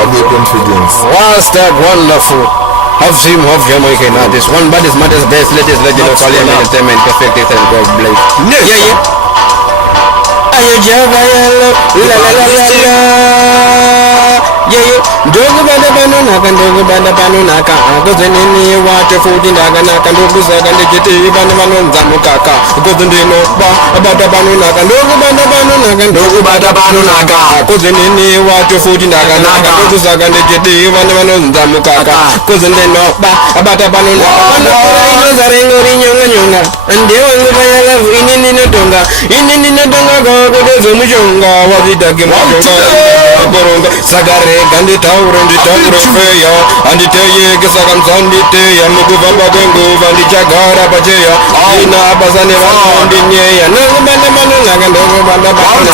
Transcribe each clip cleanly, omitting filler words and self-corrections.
Abu confidence. Was that wonderful? Have him, have Jamaican artist. One baddest, maddest, best, latest, legend of Italian entertainment, perfect and God bless. Yeah. Ayo Java, la la la la la. Yeah. Dogo banda banu naka. Goze nini wate fudi naga naka. Dogo zaga ndejete banda banu nzamu kaka. Goze ndino banda banu naka. Dogo banda banu naka. Dogo banda banu naka. Goze nini wate fudi naga naka. Dogo zaga ndejete banda banu nzamu kaka. Goze ndino banda banu naka. Banda ino zarengo rinyonga. Ndewa ngubaya lavu inini donga. Inini donga gogo mujonga. Wazidagi mujonga. Boronga sagare gandi tauro feya andi teye gesaka mzandite ya muguvamba kwengu vandi chagara pacheya ina bazane vandi nyeya nangu banda banu naga ndongo banda banu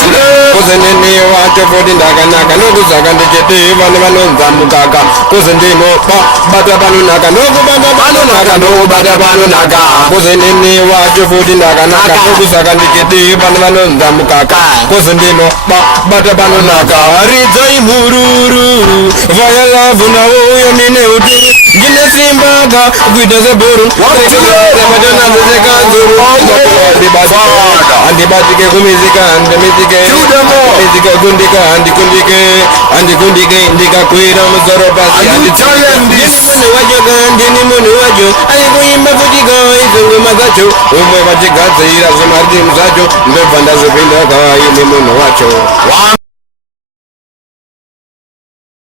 kuzenene wacho fodi ndaga naga nogu zaga ndechete vandi banu nzamukaka kuzendino bata banu naga nogu banda banu naga nogu bata banu naga kuzenene wacho fodi ndaga naga nogu zaga ndechete vandi banu nzamukaka kuzendino bata banu naga rizai mururu vaya lavu na uyo mine uduru gine simbaga guida za boru madana zezeka nzuru andibazike kumizika andimizike mizika kundika andikundike ndika kuira mzoro basi ndini wajo ndini muni wajo ayikuimba fujiga izungu mazacho umwe vajigadze ira zimardi mzacho mbevanda zopindaka ini munu wacho